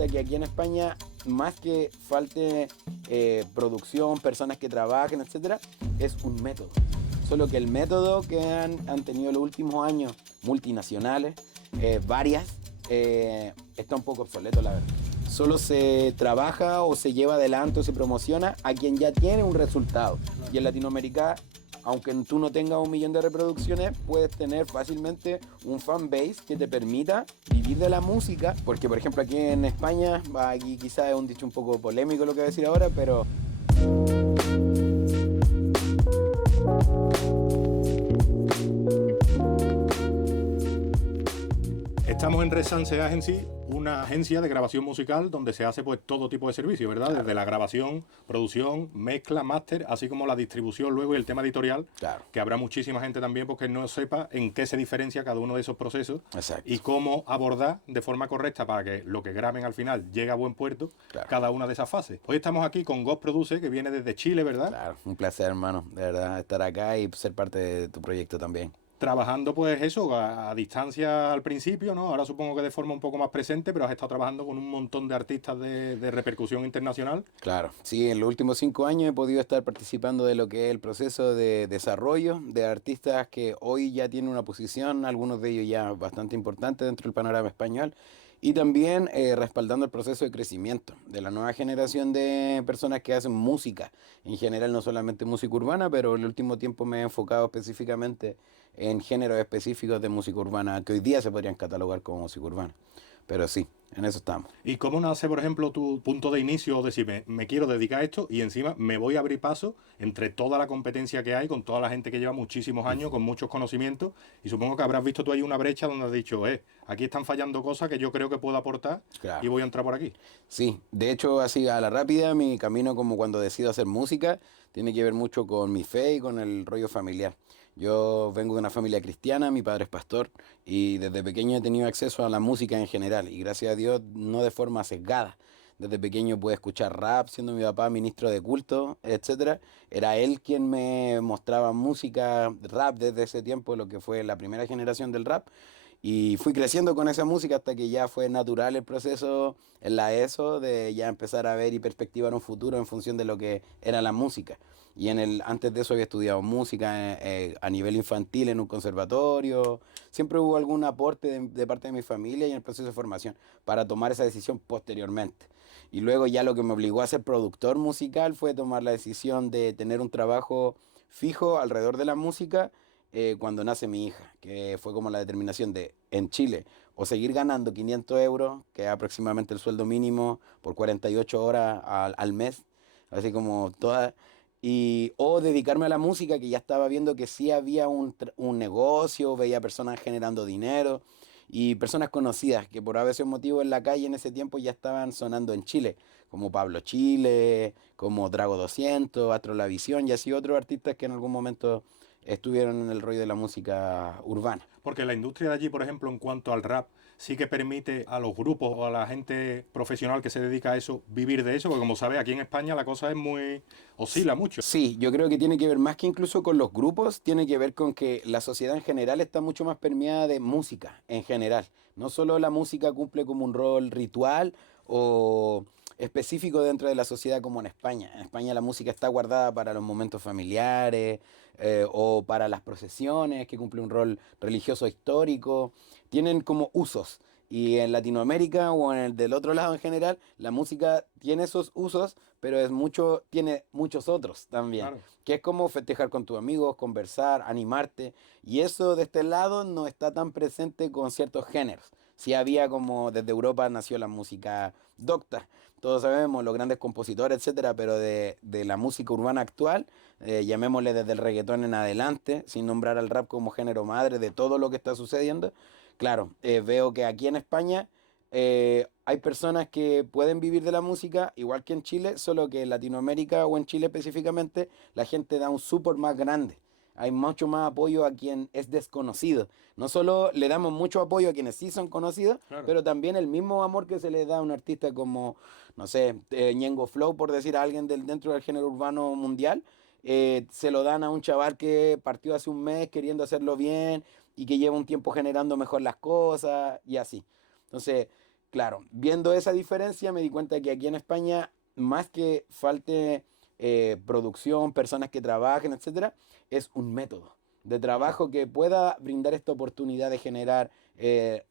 cuenta que aquí en España, más que falte producción, personas que trabajen, etcétera, es un método. Solo que el método que han tenido los últimos años multinacionales, varias, está un poco obsoleto, la verdad. Solo se trabaja o se lleva adelante o se promociona a quien ya tiene un resultado. Y en Latinoamérica, aunque tú no tengas 1 millón de reproducciones, puedes tener fácilmente un fan base que te permita vivir de la música. Porque, por ejemplo, aquí en España, aquí quizás es un dicho un poco polémico lo que voy a decir ahora, pero Estamos en Resense Agency, una agencia de grabación musical donde se hace pues todo tipo de servicio, ¿verdad? claro, Desde la grabación, producción, mezcla, máster, así como la distribución luego y el tema editorial, claro, que habrá muchísima gente también porque no sepa en qué se diferencia cada uno de esos procesos exacto, y cómo abordar de forma correcta para que lo que graben al final llegue a buen puerto claro. cada una de esas fases. Hoy estamos aquí con Ghost Produce, que viene desde Chile, ¿verdad? Claro, un placer, hermano, de verdad, estar acá y ser parte de tu proyecto también. Trabajando pues eso, a distancia al principio, ¿no? Ahora supongo que de forma un poco más presente, pero has estado trabajando con un montón de artistas de repercusión internacional. Claro, sí, en los últimos 5 años he podido estar participando de lo que es el proceso de desarrollo de artistas que hoy ya tienen una posición, algunos de ellos ya bastante importantes dentro del panorama español, y también respaldando el proceso de crecimiento de la nueva generación de personas que hacen música, en general no solamente música urbana, pero en el último tiempo me he enfocado específicamente en géneros específicos de música urbana que hoy día se podrían catalogar como música urbana. Pero sí, en eso estamos. ¿Y cómo nace, por ejemplo, tu punto de inicio o decir, me quiero dedicar a esto y encima me voy a abrir paso entre toda la competencia que hay, con toda la gente que lleva muchísimos años, con muchos conocimientos? Y supongo que habrás visto tú ahí una brecha donde has dicho, aquí están fallando cosas que yo creo que puedo aportar y Claro. voy a entrar por aquí. Sí, de hecho, así a la rápida, mi camino como cuando decido hacer música tiene que ver mucho con mi fe y con el rollo familiar. Yo vengo de una familia cristiana, mi padre es pastor y desde pequeño he tenido acceso a la música en general y gracias a Dios no de forma sesgada. Desde pequeño pude escuchar rap, siendo mi papá ministro de culto, etcétera. Era él quien me mostraba música, rap desde ese tiempo, lo que fue la primera generación del rap. Y fui creciendo con esa música hasta que ya fue natural el proceso en la ESO de ya empezar a ver y perspectivar un futuro en función de lo que era la música. Y antes de eso había estudiado música a nivel infantil en un conservatorio. Siempre hubo algún aporte de parte de mi familia y en el proceso de formación para tomar esa decisión posteriormente. Y luego ya lo que me obligó a ser productor musical fue tomar la decisión de tener un trabajo fijo alrededor de la música cuando nace mi hija, que fue como la determinación de en Chile o seguir ganando 500 euros, que es aproximadamente el sueldo mínimo por 48 horas al mes, así como toda, o dedicarme a la música, que ya estaba viendo que sí había un negocio, veía personas generando dinero y personas conocidas que por a veces motivo en la calle en ese tiempo ya estaban sonando en Chile, como Pablo Chile, como Drago 200, Astro La Visión y así otros artistas que en algún momento estuvieron en el rollo de la música urbana. Porque la industria de allí, por ejemplo, en cuanto al rap, sí que permite a los grupos o a la gente profesional que se dedica a eso vivir de eso, porque como sabes, aquí en España la cosa es muy... oscila mucho. Sí, yo creo que tiene que ver más que incluso con los grupos, tiene que ver con que la sociedad en general está mucho más permeada de música en general. No solo la música cumple como un rol ritual o específico dentro de la sociedad como en España. En España la música está guardada para los momentos familiares o para las procesiones, que cumple un rol religioso histórico. Tienen como usos. Y en Latinoamérica o en el del otro lado en general, la música tiene esos usos, pero tiene muchos otros también. Claro. Que es como festejar con tus amigos, conversar, animarte. Y eso de este lado no está tan presente con ciertos géneros. Sí había como desde Europa nació la música docta. Todos sabemos los grandes compositores, etcétera, pero de la música urbana actual, llamémosle desde el reggaetón en adelante, sin nombrar al rap como género madre de todo lo que está sucediendo. Claro, veo que aquí en España hay personas que pueden vivir de la música, igual que en Chile, solo que en Latinoamérica o en Chile específicamente, la gente da un support más grande. Hay mucho más apoyo a quien es desconocido. No solo le damos mucho apoyo a quienes sí son conocidos, Claro. pero también el mismo amor que se le da a un artista como, no sé, Ñengo Flow, por decir a alguien dentro del género urbano mundial, se lo dan a un chaval que partió hace un mes queriendo hacerlo bien y que lleva un tiempo generando mejor las cosas y así. Entonces, claro, viendo esa diferencia me di cuenta que aquí en España, más que falte producción, personas que trabajen, etcétera, es un método de trabajo que pueda brindar esta oportunidad de generar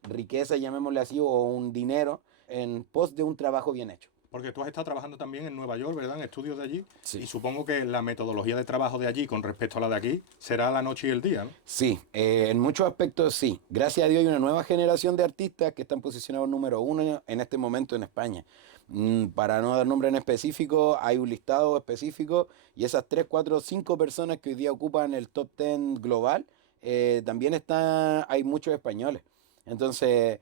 riqueza, llamémosle así, o un dinero en pos de un trabajo bien hecho. Porque tú has estado trabajando también en Nueva York, ¿verdad? En estudios de allí. Y Sí. supongo que la metodología de trabajo de allí con respecto a la de aquí será la noche y el día, ¿no? Sí, en muchos aspectos sí. Gracias a Dios hay una nueva generación de artistas que están posicionados número uno en este momento en España. Para no dar nombre en específico, hay un listado específico y esas 3, 4, 5 personas que hoy día ocupan el top 10 global, también hay muchos españoles. Entonces,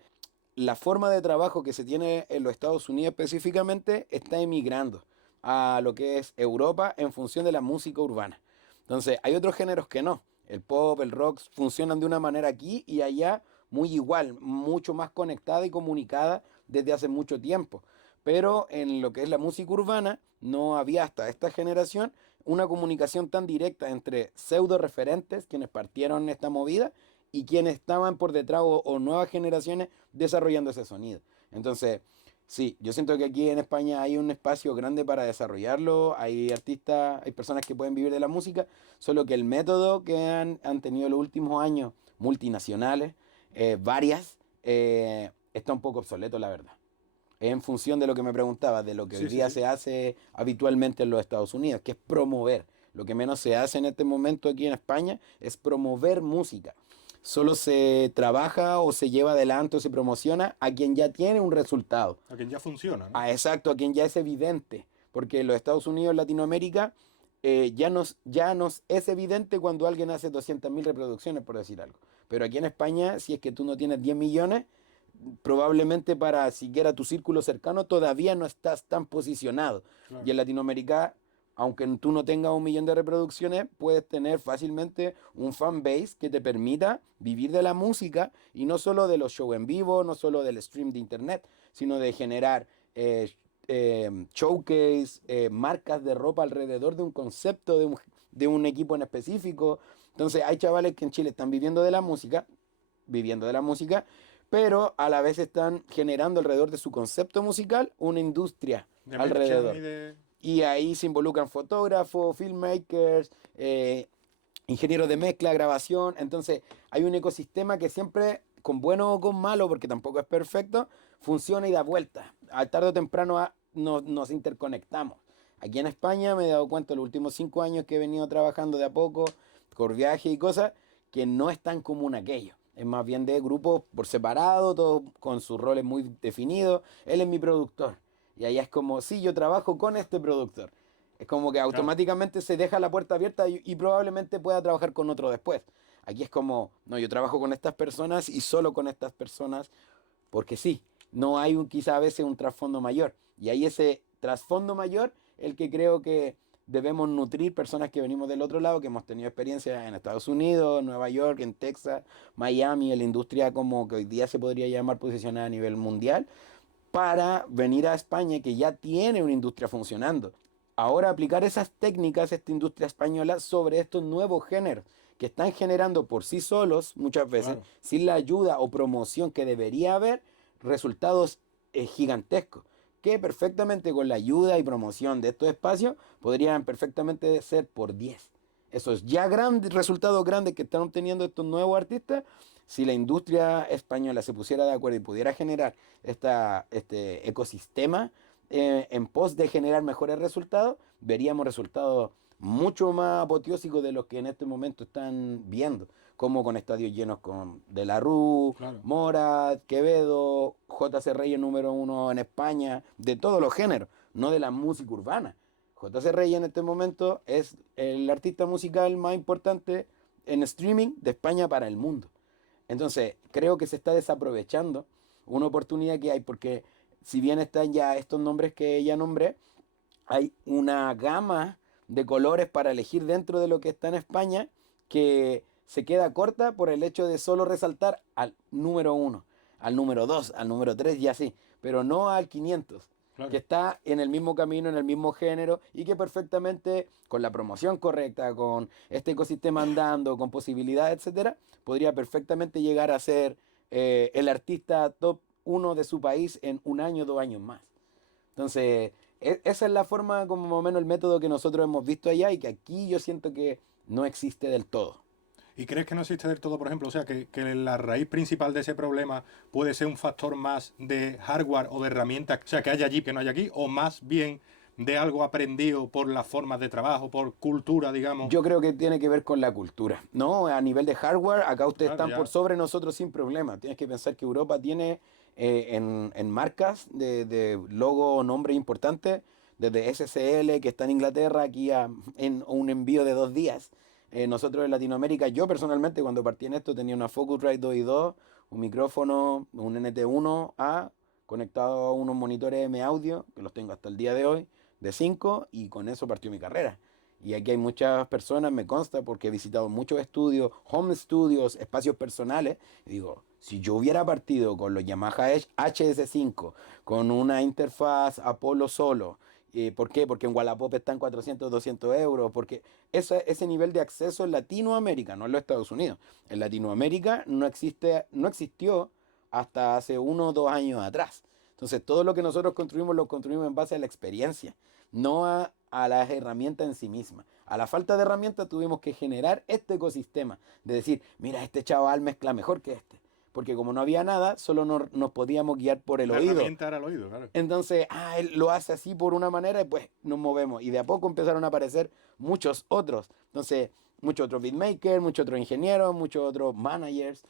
la forma de trabajo que se tiene en los Estados Unidos específicamente está emigrando a lo que es Europa en función de la música urbana. Entonces, hay otros géneros que no. El pop, el rock funcionan de una manera aquí y allá muy igual, mucho más conectada y comunicada desde hace mucho tiempo. Pero en lo que es la música urbana, no había hasta esta generación una comunicación tan directa entre pseudo referentes, quienes partieron esta movida, y quienes estaban por detrás o nuevas generaciones desarrollando ese sonido. Entonces, sí, yo siento que aquí en España hay un espacio grande para desarrollarlo, hay artistas, hay personas que pueden vivir de la música, solo que el método que han tenido los últimos años multinacionales, varias, está un poco obsoleto, la verdad. En función de lo que me preguntaba, de lo que hoy Sí, sí, día sí. se hace habitualmente en los Estados Unidos, que es promover. Lo que menos se hace en este momento aquí en España es promover música. Solo se trabaja o se lleva adelante o se promociona a quien ya tiene un resultado. A quien ya funciona, ¿no? Exacto, a quien ya es evidente. Porque en los Estados Unidos, Latinoamérica, ya nos es evidente cuando alguien hace 200.000 reproducciones, por decir algo. Pero aquí en España, si es que tú no tienes 10 millones, probablemente para siquiera tu círculo cercano todavía no estás tan posicionado. Y Claro. en Latinoamérica, aunque tú no tengas 1 millón de reproducciones, puedes tener fácilmente un fan base que te permita vivir de la música y no solo de los shows en vivo, no solo del stream de internet, sino de generar showcase, marcas de ropa alrededor de un concepto, de un equipo en específico. Entonces hay chavales que en Chile están viviendo de la música, pero a la vez están generando alrededor de su concepto musical una industria De merchan y alrededor. de... Y ahí se involucran fotógrafos, filmmakers, ingenieros de mezcla, grabación. Entonces hay un ecosistema que siempre, con bueno o con malo, porque tampoco es perfecto, funciona y da vuelta. A tarde o temprano nos interconectamos. Aquí en España me he dado cuenta en los últimos 5 años que he venido trabajando de a poco, con viajes y cosas, que no es tan común aquello. Es más bien de grupos por separado, todos con sus roles muy definidos. Él es mi productor. Y allá es como, sí, yo trabajo con este productor. Es como que Claro. automáticamente se deja la puerta abierta y probablemente pueda trabajar con otro después. Aquí es como, no, yo trabajo con estas personas y solo con estas personas porque sí, no hay quizá a veces un trasfondo mayor. Y ahí ese trasfondo mayor, el que creo que debemos nutrir personas que venimos del otro lado, que hemos tenido experiencias en Estados Unidos, Nueva York, en Texas, Miami, en la industria como que hoy día se podría llamar posicionada a nivel mundial, para venir a España que ya tiene una industria funcionando. Ahora aplicar esas técnicas, esta industria española, sobre estos nuevos géneros que están generando por sí solos, muchas veces, Claro. sin la ayuda o promoción que debería haber, resultados gigantescos, que perfectamente con la ayuda y promoción de estos espacios podrían perfectamente ser por 10. Esos ya grandes resultados grandes que están obteniendo estos nuevos artistas, si la industria española se pusiera de acuerdo y pudiera generar este ecosistema en pos de generar mejores resultados, veríamos resultados mucho más apoteósicos de los que en este momento están viendo, como con estadios llenos con De la Rue, Claro. Morat, Quevedo, J.C. Reyes número uno en España, de todos los géneros, no de la música urbana. J.C. Reyes en este momento es el artista musical más importante en streaming de España para el mundo. Entonces, creo que se está desaprovechando una oportunidad que hay, porque si bien están ya estos nombres que ya nombré, hay una gama de colores para elegir dentro de lo que está en España que se queda corta por el hecho de solo resaltar al número uno, al número dos, al número tres y así, pero no al 500 que Claro. está en el mismo camino, en el mismo género y que perfectamente con la promoción correcta, con este ecosistema andando, con posibilidades, etcétera, podría perfectamente llegar a ser el artista top uno de su país en un año, 2 años más. Entonces, esa es la forma, como más o menos el método que nosotros hemos visto allá y que aquí yo siento que no existe del todo. ¿Y crees que no existe del todo, por ejemplo? O sea, que la raíz principal de ese problema puede ser un factor más de hardware o de herramientas, o sea, que haya allí que no haya aquí, o más bien de algo aprendido por las formas de trabajo, por cultura, digamos. Yo creo que tiene que ver con la cultura, ¿no? A nivel de hardware, acá ustedes Claro, están por ya. sobre nosotros sin problema. Tienes que pensar que Europa tiene en marcas de logo o nombre importante, desde SCL, que está en Inglaterra, aquí en un envío de 2 días. Nosotros en Latinoamérica, yo personalmente cuando partí en esto tenía una Focusrite 2i2, un micrófono, un NT1A, conectado a unos monitores M Audio, que los tengo hasta el día de hoy, de 5 y con eso partió mi carrera. Y aquí hay muchas personas, me consta, porque he visitado muchos estudios, home studios, espacios personales. Y digo, si yo hubiera partido con los Yamaha HS5, con una interfaz Apollo solo, ¿por qué? Porque en Wallapop están 400, 200 euros, porque ese nivel de acceso en Latinoamérica, no en los Estados Unidos, en Latinoamérica no existe, no existió hasta hace 1 o 2 años atrás. Entonces, todo lo que nosotros construimos lo construimos en base a la experiencia, no a las herramientas en sí mismas. A la falta de herramientas tuvimos que generar este ecosistema de decir, mira, este chaval mezcla mejor que este. Porque como no había nada, solo nos podíamos guiar por el La oído. herramienta era el oído, claro. Entonces, él lo hace así por una manera y pues nos movemos. Y de a poco empezaron a aparecer muchos otros. Entonces, muchos otros beatmakers, muchos otros ingenieros, muchos otros managers,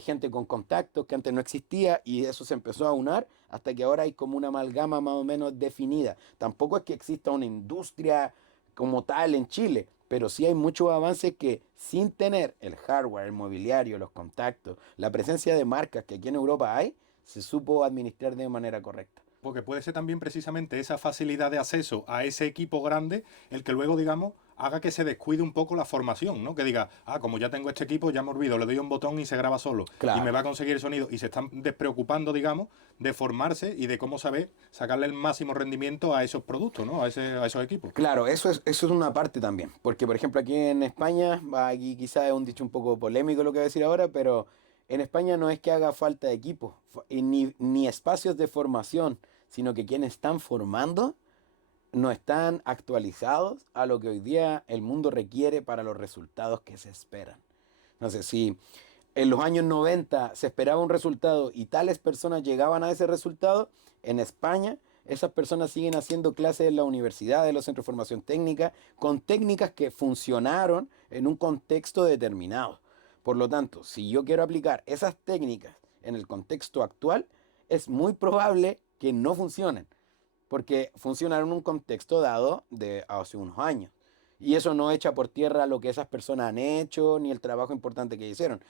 gente con contactos que antes no existía y eso se empezó a unar hasta que ahora hay como una amalgama más o menos definida. Tampoco es que exista una industria como tal en Chile, pero sí hay muchos avances que sin tener el hardware, el mobiliario, los contactos, la presencia de marcas que aquí en Europa hay, se supo administrar de manera correcta. Porque puede ser también precisamente esa facilidad de acceso a ese equipo grande el que luego, digamos, haga que se descuide un poco la formación, ¿no? Que diga, como ya tengo este equipo, ya me olvido, le doy un botón y se graba solo. Y me Claro. va a conseguir el sonido. Y se están despreocupando, digamos, de formarse y de cómo saber sacarle el máximo rendimiento a esos productos, ¿no? A esos equipos. Claro, eso es una parte también, porque por ejemplo aquí en España, aquí quizás es un dicho un poco polémico lo que voy a decir ahora, pero en España no es que haga falta de equipo, y ni espacios de formación, sino que quienes están formando no están actualizados a lo que hoy día el mundo requiere para los resultados que se esperan. Entonces, si en los años 90 se esperaba un resultado y tales personas llegaban a ese resultado, en España esas personas siguen haciendo clases en la universidad, en los centros de formación técnica, con técnicas que funcionaron en un contexto determinado. Por lo tanto, si yo quiero aplicar esas técnicas en el contexto actual, es muy probable que no funcionen, porque funcionaron en un contexto dado de hace unos años. Y eso no echa por tierra lo que esas personas han hecho, ni el trabajo importante que hicieron,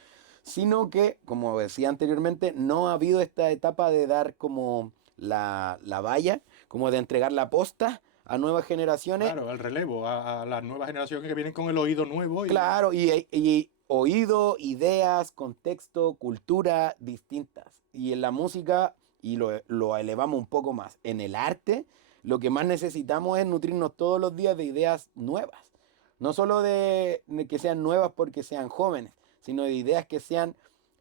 sino que, como decía anteriormente, no ha habido esta etapa de dar como la valla, como de entregar la posta a nuevas generaciones. Claro, el relevo a las nuevas generaciones que vienen con el oído nuevo y Claro, y oído, ideas, contexto, cultura distintas. Y en la música, y lo elevamos un poco más, en el arte, lo que más necesitamos es nutrirnos todos los días de ideas nuevas. No solo de que sean nuevas porque sean jóvenes, sino de ideas que sean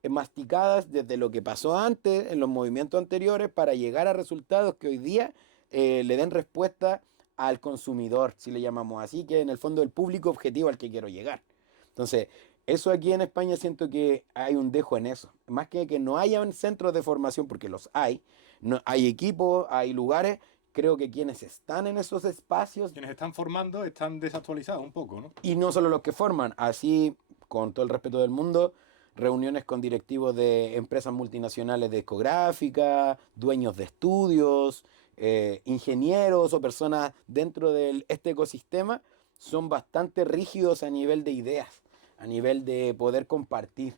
masticadas desde lo que pasó antes, en los movimientos anteriores, para llegar a resultados que hoy día le den respuesta al consumidor, si le llamamos así, que en el fondo el público objetivo al que quiero llegar. Entonces, eso aquí en España siento que hay un dejo en eso. Más que no haya centros de formación, porque los hay, no, hay equipos, hay lugares, creo que quienes están en esos espacios, quienes están formando están desactualizados un poco, ¿no? y no solo los que forman, así, con todo el respeto del mundo, reuniones con directivos de empresas multinacionales de discográfica, dueños de estudios, ingenieros o personas dentro de este ecosistema, son bastante rígidos a nivel de ideas, a nivel de poder compartir,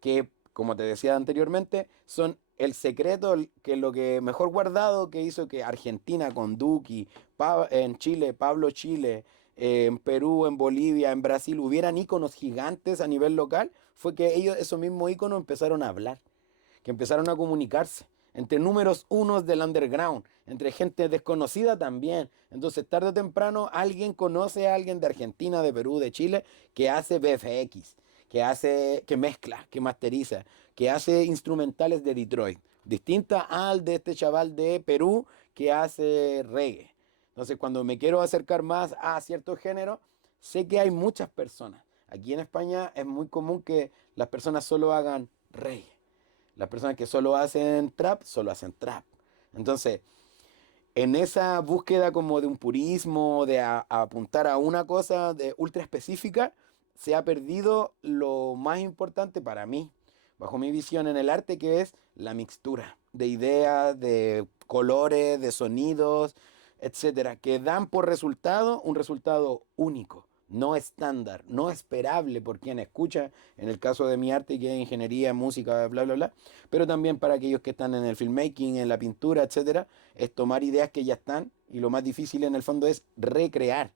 que, como te decía anteriormente, son el secreto, que lo que mejor guardado que hizo que Argentina con Duki, en Chile, Pablo Chile, en Perú, en Bolivia, en Brasil, hubieran íconos gigantes a nivel local, fue que ellos, esos mismos íconos, empezaron a hablar, que empezaron a comunicarse entre números unos del underground, entre gente desconocida también. Entonces, tarde o temprano, alguien conoce a alguien de Argentina, de Perú, de Chile, que hace BFX, que mezcla, que masteriza, que hace instrumentales de Detroit. distinta al de este chaval de Perú que hace reggae. Entonces, cuando me quiero acercar más a cierto género, sé que hay muchas personas. Aquí en España es muy común que las personas solo hagan reggae. Las personas que solo hacen trap, solo hacen trap. Entonces, en esa búsqueda como de un purismo, de a apuntar a una cosa de ultra específica, se ha perdido lo más importante para mí, bajo mi visión en el arte, que es la mixtura de ideas, de colores, de sonidos, etcétera, que dan por resultado un resultado único, no estándar, no esperable por quien escucha, en el caso de mi arte, que es ingeniería, música, bla, bla, bla, pero también para aquellos que están en el filmmaking, en la pintura, etcétera, es tomar ideas que ya están y lo más difícil en el fondo es recrear.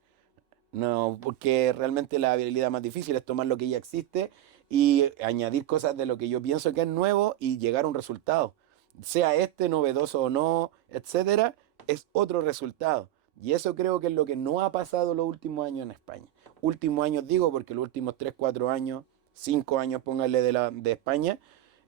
No, porque realmente la habilidad más difícil es tomar lo que ya existe y añadir cosas de lo que yo pienso que es nuevo y llegar a un resultado. Sea este novedoso o no, etcétera, es otro resultado. Y eso creo que es lo que no ha pasado los últimos años en España. Últimos años digo porque los últimos 3 4 años, 5 años, póngale de España,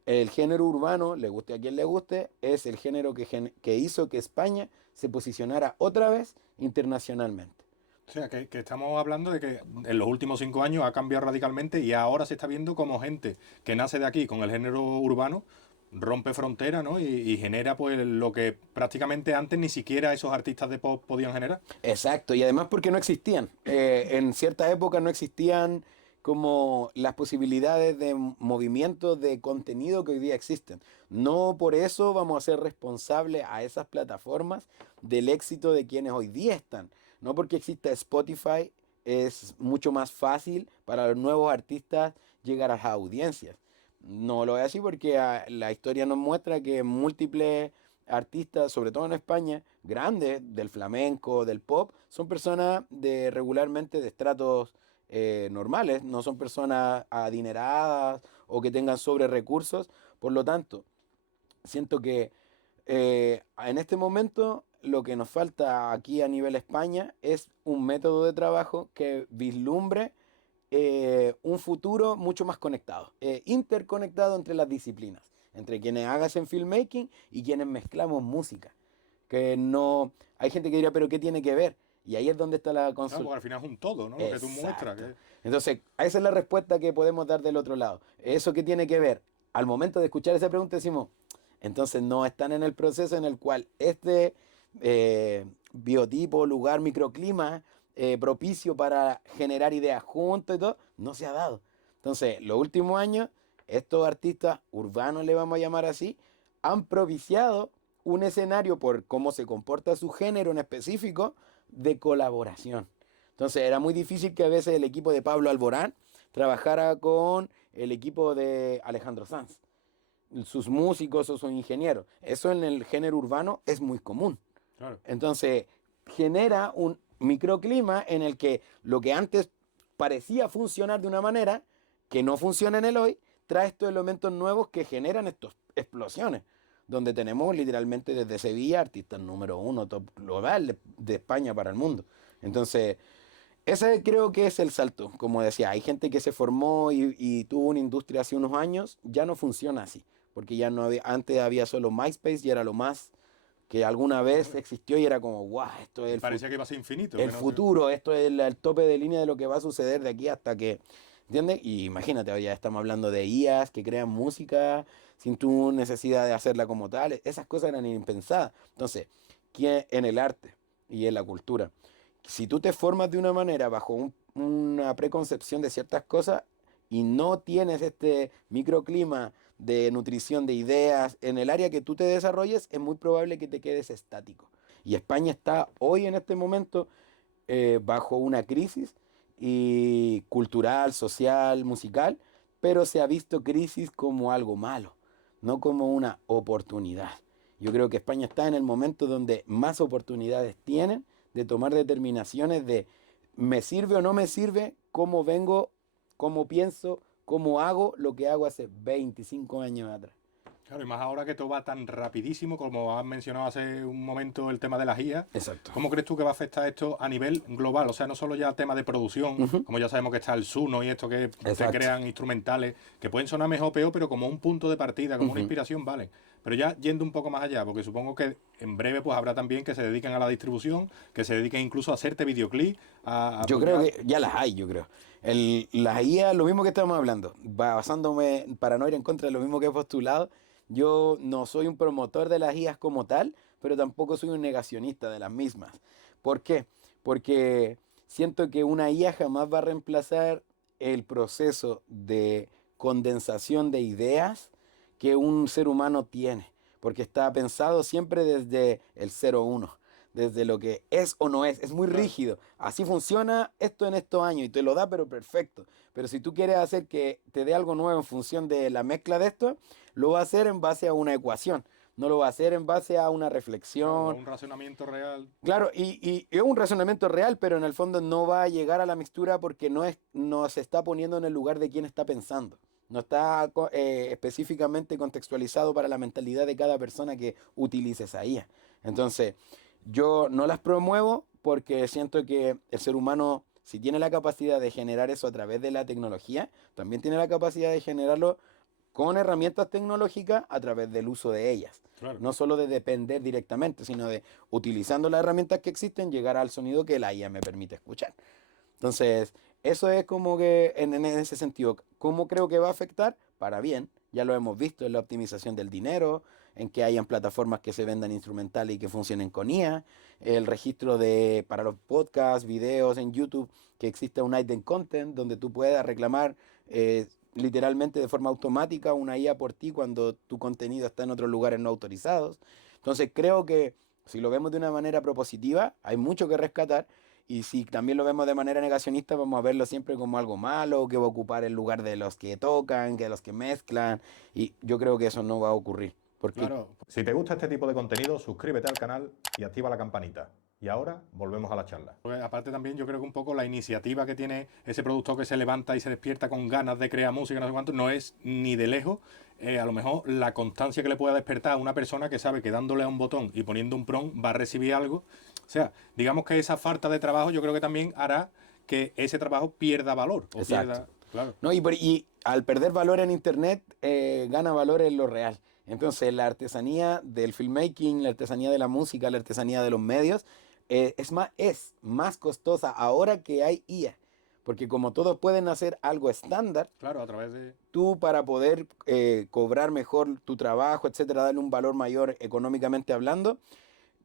el género urbano, le guste a quien le guste, es el género que hizo que España se posicionara otra vez internacionalmente. O sea, que estamos hablando de que en los últimos 5 años ha cambiado radicalmente y ahora se está viendo como gente que nace de aquí con el género urbano rompe frontera, ¿no? Y genera pues lo que prácticamente antes ni siquiera esos artistas de pop podían generar. Exacto, y además porque no existían. En cierta época no existían como las posibilidades de movimiento de contenido que hoy día existen. No por eso vamos a ser responsables a esas plataformas del éxito de quienes hoy día están. No porque exista Spotify es mucho más fácil para los nuevos artistas llegar a las audiencias. No lo es así porque la historia nos muestra que múltiples artistas, sobre todo en España, grandes del flamenco, del pop, son personas de regularmente de estratos normales, no son personas adineradas o que tengan sobre recursos. Por lo tanto, siento que en este momento lo que nos falta aquí a nivel España es un método de trabajo que vislumbre un futuro mucho más conectado, interconectado entre las disciplinas, entre quienes hagan filmmaking y quienes mezclamos música. Que no, hay gente que dirá, pero ¿qué tiene que ver? Y ahí es donde está la Claro, consulta. porque al final es un todo, ¿no? Lo que tú muestras. Exacto. Entonces, esa es la respuesta que podemos dar del otro lado. ¿Eso qué tiene que ver? Al momento de escuchar esa pregunta decimos, entonces no están en el proceso en el cual este biotipo, lugar, microclima propicio para generar ideas juntos y todo, no se ha dado. Entonces, los últimos años, estos artistas urbanos, le vamos a llamar así, han propiciado un escenario por cómo se comporta su género en específico de colaboración. Entonces era muy difícil que a veces el equipo de Pablo Alborán trabajara con el equipo de Alejandro Sanz, sus músicos o sus ingenieros. Eso en el género urbano es muy común. Claro. Entonces genera un microclima en el que lo que antes parecía funcionar de una manera, que no funciona en el hoy, trae estos elementos nuevos que generan estas explosiones donde tenemos literalmente desde Sevilla artistas número uno top global de España para el mundo. Entonces, ese creo que es el salto. Como decía, hay gente que se formó y tuvo una industria hace unos años, ya no funciona así, porque ya no había, antes había solo MySpace y era lo más que alguna vez existió y era como, guau, esto es Y parecía que iba a ser infinito. el Que no sé. futuro, esto es el tope de línea de lo que va a suceder de aquí hasta que, ¿entiendes? Y imagínate, hoy ya estamos hablando de IAs que crean música sin tu necesidad de hacerla como tal, esas cosas eran impensadas. Entonces, ¿quién en el arte y en la cultura? Si tú te formas de una manera bajo una preconcepción de ciertas cosas y no tienes este microclima de nutrición de ideas en el área que tú te desarrolles, es muy probable que te quedes estático. Y España está hoy en este momento bajo una crisis y cultural, social, musical, pero se ha visto crisis como algo malo, no como una oportunidad. Yo creo que España está en el momento donde más oportunidades tienen de tomar determinaciones de me sirve o no me sirve, cómo vengo, cómo pienso, cómo hago lo que hago hace 25 años atrás. Claro, y más ahora que todo va tan rapidísimo, como has mencionado hace un momento el tema de las IA. Exacto. ¿Cómo crees tú que va a afectar esto a nivel global? O sea, no solo ya el tema de producción, como ya sabemos que está el Suno y esto que te Exacto. crean instrumentales, que pueden sonar mejor o peor, pero como un punto de partida, como una inspiración, vale. Pero ya yendo un poco más allá, porque supongo que en breve pues habrá también que se dediquen a la distribución, que se dediquen incluso a hacerte videoclip, Yo pues creo ya... que ya las hay, yo creo. Las IA, lo mismo que estamos hablando, basándome, para no ir en contra de lo mismo que he postulado, yo no soy un promotor de las IAs como tal, pero tampoco soy un negacionista de las mismas. ¿Por qué? Porque siento que una IA jamás va a reemplazar el proceso de condensación de ideas que un ser humano tiene, porque está pensado siempre desde el 0-1, desde lo que es o no es muy Claro. rígido. Así funciona esto en estos años y te lo da, pero perfecto. Pero si tú quieres hacer que te dé algo nuevo en función de la mezcla de esto, lo va a hacer en base a una ecuación, no lo va a hacer en base a una Claro, a reflexión. un razonamiento real. Claro, y es un razonamiento real, pero en el fondo no va a llegar a la mixtura porque no se está poniendo en el lugar de quien está pensando. No está específicamente contextualizado para la mentalidad de cada persona que utilice esa IA. Entonces, yo no las promuevo porque siento que el ser humano, si tiene la capacidad de generar eso a través de la tecnología, también tiene la capacidad de generarlo con herramientas tecnológicas a través del uso de ellas. Claro. No solo de depender directamente, sino de utilizando las herramientas que existen, llegar al sonido que la IA me permite escuchar. Entonces, eso es como que en ese sentido, ¿cómo creo que va a afectar? Para bien, ya lo hemos visto en la optimización del dinero, en que hayan plataformas que se vendan instrumentales y que funcionen con IA, el registro de para los podcasts, videos en YouTube, que exista un item content donde tú puedas reclamar literalmente de forma automática una IA por ti cuando tu contenido está en otros lugares no autorizados. Entonces, creo que si lo vemos de una manera propositiva, hay mucho que rescatar y si también lo vemos de manera negacionista, vamos a verlo siempre como algo malo, que va a ocupar el lugar de los que tocan, que de los que mezclan. Y yo creo que eso no va a ocurrir. Porque Claro. Si te gusta este tipo de contenido, suscríbete al canal y activa la campanita. Y ahora volvemos a la charla. Pues aparte también yo creo que un poco la iniciativa que tiene ese productor que se levanta y se despierta con ganas de crear música, no sé cuánto, no es ni de lejos a lo mejor la constancia que le pueda despertar a una persona que sabe que dándole a un botón y poniendo un prompt va a recibir algo. O sea, digamos que esa falta de trabajo yo creo que también hará que ese trabajo pierda valor. O exacto. pierda, claro. No, y al perder valor en Internet, gana valor en lo real. Entonces, la artesanía del filmmaking, la artesanía de la música, la artesanía de los medios, es más costosa ahora que hay IA. Porque como todos pueden hacer algo estándar, Claro, a través de... tú para poder cobrar mejor tu trabajo, etcétera, darle un valor mayor económicamente hablando,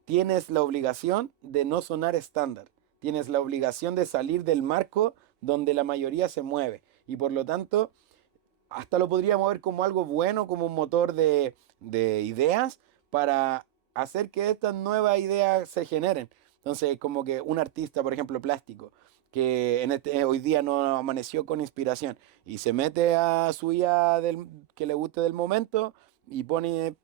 tienes la obligación de no sonar estándar. Tienes la obligación de salir del marco donde la mayoría se mueve. Y por lo tanto, hasta lo podríamos ver como algo bueno, como un motor de ideas para hacer que estas nuevas ideas se generen. Entonces, como que un artista, por ejemplo, plástico, que hoy día no amaneció con inspiración y se mete a su IA que le guste del momento y pone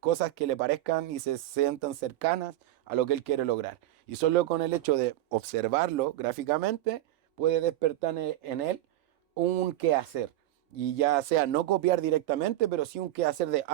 cosas que le parezcan y se sientan cercanas a lo que él quiere lograr. Y solo con el hecho de observarlo gráficamente puede despertar en él un qué hacer. Y ya sea no copiar directamente, pero sí un qué hacer de,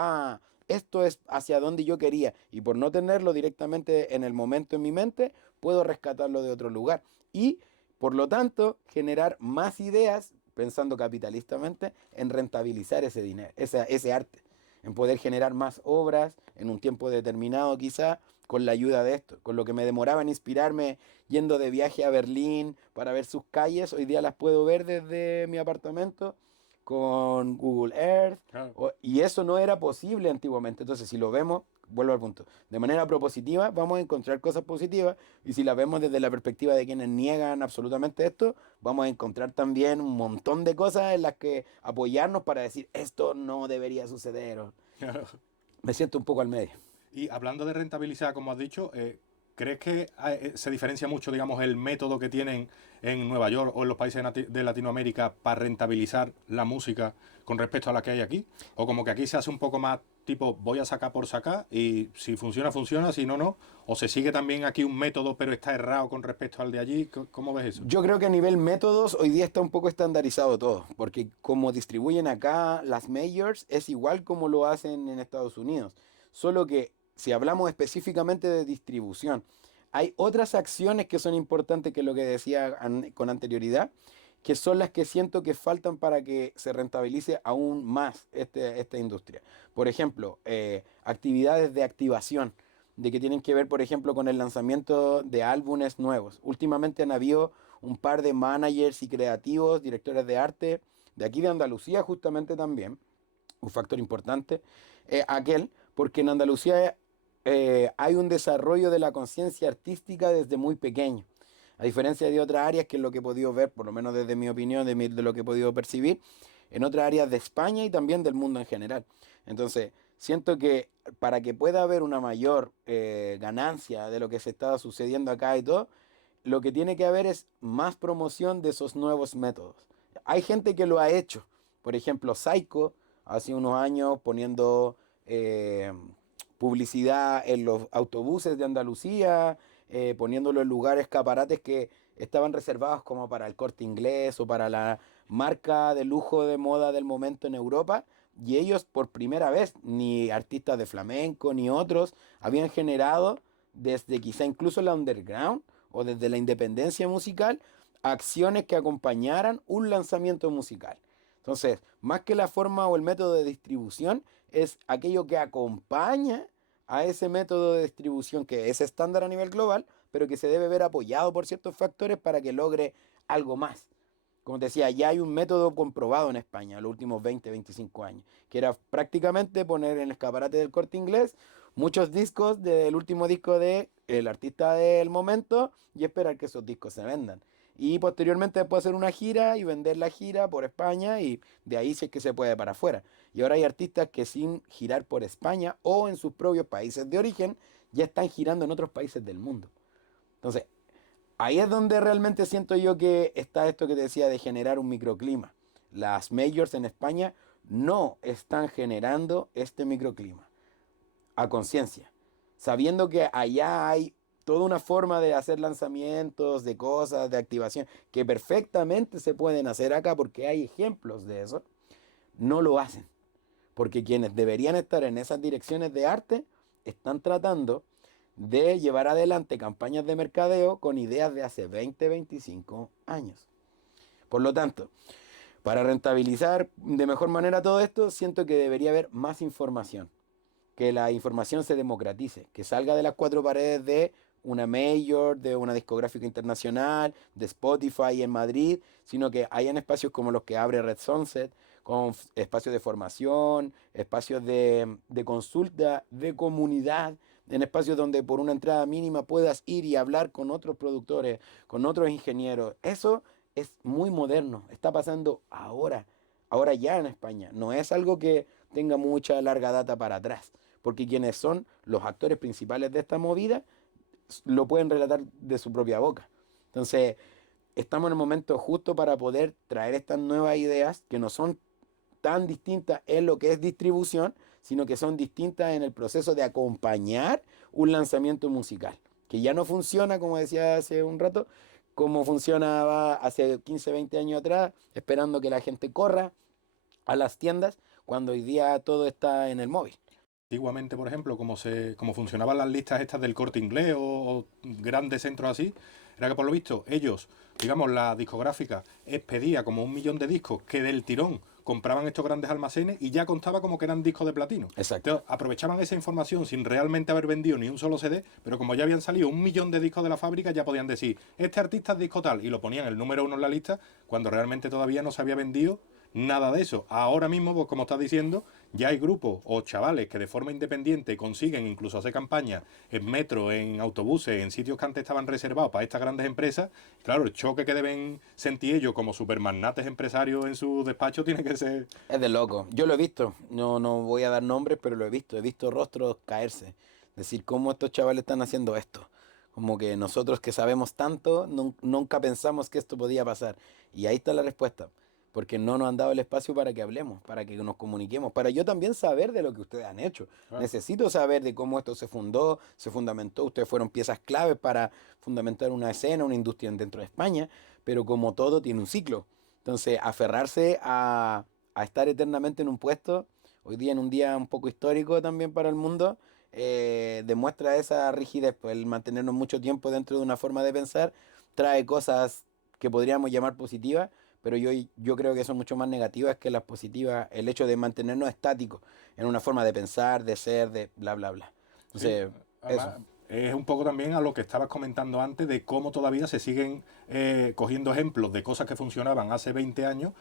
esto es hacia donde yo quería. Y por no tenerlo directamente en el momento en mi mente, puedo rescatarlo de otro lugar. Y por lo tanto, generar más ideas, pensando capitalistamente, en rentabilizar ese dinero, ese arte, en poder generar más obras en un tiempo determinado quizá, con la ayuda de esto, con lo que me demoraba en inspirarme yendo de viaje a Berlín para ver sus calles, hoy día las puedo ver desde mi apartamento con Google Earth, Claro. y eso no era posible antiguamente. Entonces, si lo vemos, vuelvo al punto, de manera propositiva, vamos a encontrar cosas positivas, y si la vemos desde la perspectiva de quienes niegan absolutamente esto, vamos a encontrar también un montón de cosas en las que apoyarnos para decir, esto no debería suceder. Claro. Me siento un poco al medio. Y hablando de rentabilizar, como has dicho, ¿crees que se diferencia mucho, digamos, el método que tienen en Nueva York o en los países de Latinoamérica para rentabilizar la música con respecto a la que hay aquí? ¿O como que aquí se hace un poco más tipo voy a sacar por sacar y si funciona, funciona, si no, no? ¿O se sigue también aquí un método pero está errado con respecto al de allí? ¿Cómo ves eso? Yo creo que a nivel métodos hoy día está un poco estandarizado todo, porque como distribuyen acá las majors es igual como lo hacen en Estados Unidos, solo que si hablamos específicamente de distribución, hay otras acciones que son importantes que lo que decía con anterioridad, que son las que siento que faltan para que se rentabilice aún más esta industria. Por ejemplo, actividades de activación, de que tienen que ver, por ejemplo, con el lanzamiento de álbumes nuevos. Últimamente han habido un par de managers y creativos, directores de arte, de aquí de Andalucía justamente también, un factor importante, aquel, porque en Andalucía hay un desarrollo de la conciencia artística desde muy pequeño. A diferencia de otras áreas, que es lo que he podido ver, por lo menos desde mi opinión, de lo que he podido percibir, en otras áreas de España y también del mundo en general. Entonces, siento que para que pueda haber una mayor ganancia de lo que se está sucediendo acá y todo, lo que tiene que haber es más promoción de esos nuevos métodos. Hay gente que lo ha hecho. Por ejemplo, Saiko, hace unos años poniendo publicidad en los autobuses de Andalucía, poniéndolo en lugares, escaparates que estaban reservados como para el Corte Inglés o para la marca de lujo de moda del momento en Europa. Y ellos por primera vez, ni artistas de flamenco ni otros, habían generado desde quizá incluso la underground o desde la independencia musical, acciones que acompañaran un lanzamiento musical. Entonces, más que la forma o el método de distribución, es aquello que acompaña a ese método de distribución que es estándar a nivel global, pero que se debe ver apoyado por ciertos factores para que logre algo más. Como te decía, ya hay un método comprobado en España en los últimos 20, 25 años, que era prácticamente poner en el escaparate del Corte Inglés muchos discos del último disco de el artista del momento y esperar que esos discos se vendan. Y posteriormente después hacer una gira y vender la gira por España y de ahí si es que se puede para afuera. Y ahora hay artistas que sin girar por España o en sus propios países de origen ya están girando en otros países del mundo. Entonces, ahí es donde realmente siento yo que está esto que te decía de generar un microclima. Las majors en España no están generando este microclima a conciencia, sabiendo que allá hay toda una forma de hacer lanzamientos, de cosas, de activación, que perfectamente se pueden hacer acá porque hay ejemplos de eso, no lo hacen. Porque quienes deberían estar en esas direcciones de arte están tratando de llevar adelante campañas de mercadeo con ideas de hace 20, 25 años. Por lo tanto, para rentabilizar de mejor manera todo esto, siento que debería haber más información, que la información se democratice, que salga de las cuatro paredes de una major, de una discográfica internacional, de Spotify en Madrid, sino que hayan espacios como los que abre Red Sunset, con espacios de formación, espacios de consulta, de comunidad, en espacios donde por una entrada mínima puedas ir y hablar con otros productores, con otros ingenieros. Eso es muy moderno, está pasando ahora, ahora ya en España. No es algo que tenga mucha larga data para atrás, porque quienes son los actores principales de esta movida lo pueden relatar de su propia boca. Entonces, estamos en el momento justo para poder traer estas nuevas ideas que no son tan distintas en lo que es distribución, sino que son distintas en el proceso de acompañar un lanzamiento musical, que ya no funciona, como decía hace un rato, como funcionaba hace 15, 20 años atrás, esperando que la gente corra a las tiendas, cuando hoy día todo está en el móvil. Antiguamente, por ejemplo, como funcionaban las listas estas del Corte Inglés o grandes centros así, era que por lo visto ellos, digamos, la discográfica expedía como 1 millón de discos que del tirón compraban estos grandes almacenes y ya contaba como que eran discos de platino. Exacto. Entonces, aprovechaban esa información sin realmente haber vendido ni un solo CD, pero como ya habían salido 1 millón de discos de la fábrica, ya podían decir, este artista es disco tal, y lo ponían el número uno en la lista, cuando realmente todavía no se había vendido nada de eso. Ahora mismo, pues como estás diciendo, ya hay grupos o chavales que de forma independiente consiguen incluso hacer campañas en metro, en autobuses, en sitios que antes estaban reservados para estas grandes empresas. Claro, el choque que deben sentir ellos como supermagnates empresarios en su despacho tiene que ser... Es de loco. Yo lo he visto. No, no voy a dar nombres, pero lo he visto. He visto rostros caerse. Decir, ¿cómo estos chavales están haciendo esto? Como que nosotros que sabemos tanto, nunca pensamos que esto podía pasar. Y ahí está la respuesta. porque no nos han dado el espacio para que hablemos, para que nos comuniquemos, para yo también saber de lo que ustedes han hecho. Claro. Necesito saber de cómo esto se fundó, se fundamentó. Ustedes fueron piezas claves para fundamentar una escena, una industria dentro de España, pero como todo tiene un ciclo. Entonces, aferrarse a estar eternamente en un puesto, hoy día en un día un poco histórico también para el mundo, demuestra esa rigidez, pues el mantenernos mucho tiempo dentro de una forma de pensar trae cosas que podríamos llamar positivas, pero yo creo que son mucho más negativas que las positivas, el hecho de mantenernos estáticos en una forma de pensar, de ser, de bla, bla, bla. Sí, Entonces, eso. además es un poco también a lo que estabas comentando antes de cómo todavía se siguen cogiendo ejemplos de cosas que funcionaban hace 20 años